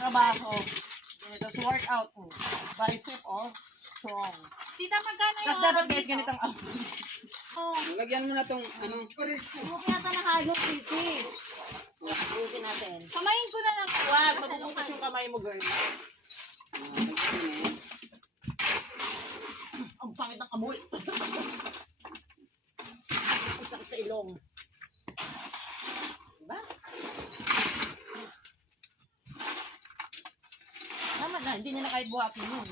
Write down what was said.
trabaho. Ganito, so workout. Bicep, strong. Tita, magkano yung Tapos dapat guys, ganitong Lagyan mo na tong ano. Huwag yata na halo, sisi. Butin natin. Kamayin ko na lang. Wag, mapuputas yung kamay mo, girl. Ang pangit ng kamul. Ang sakit sa ilong. Diba? Tama na, hindi nila kahit buhatin yun.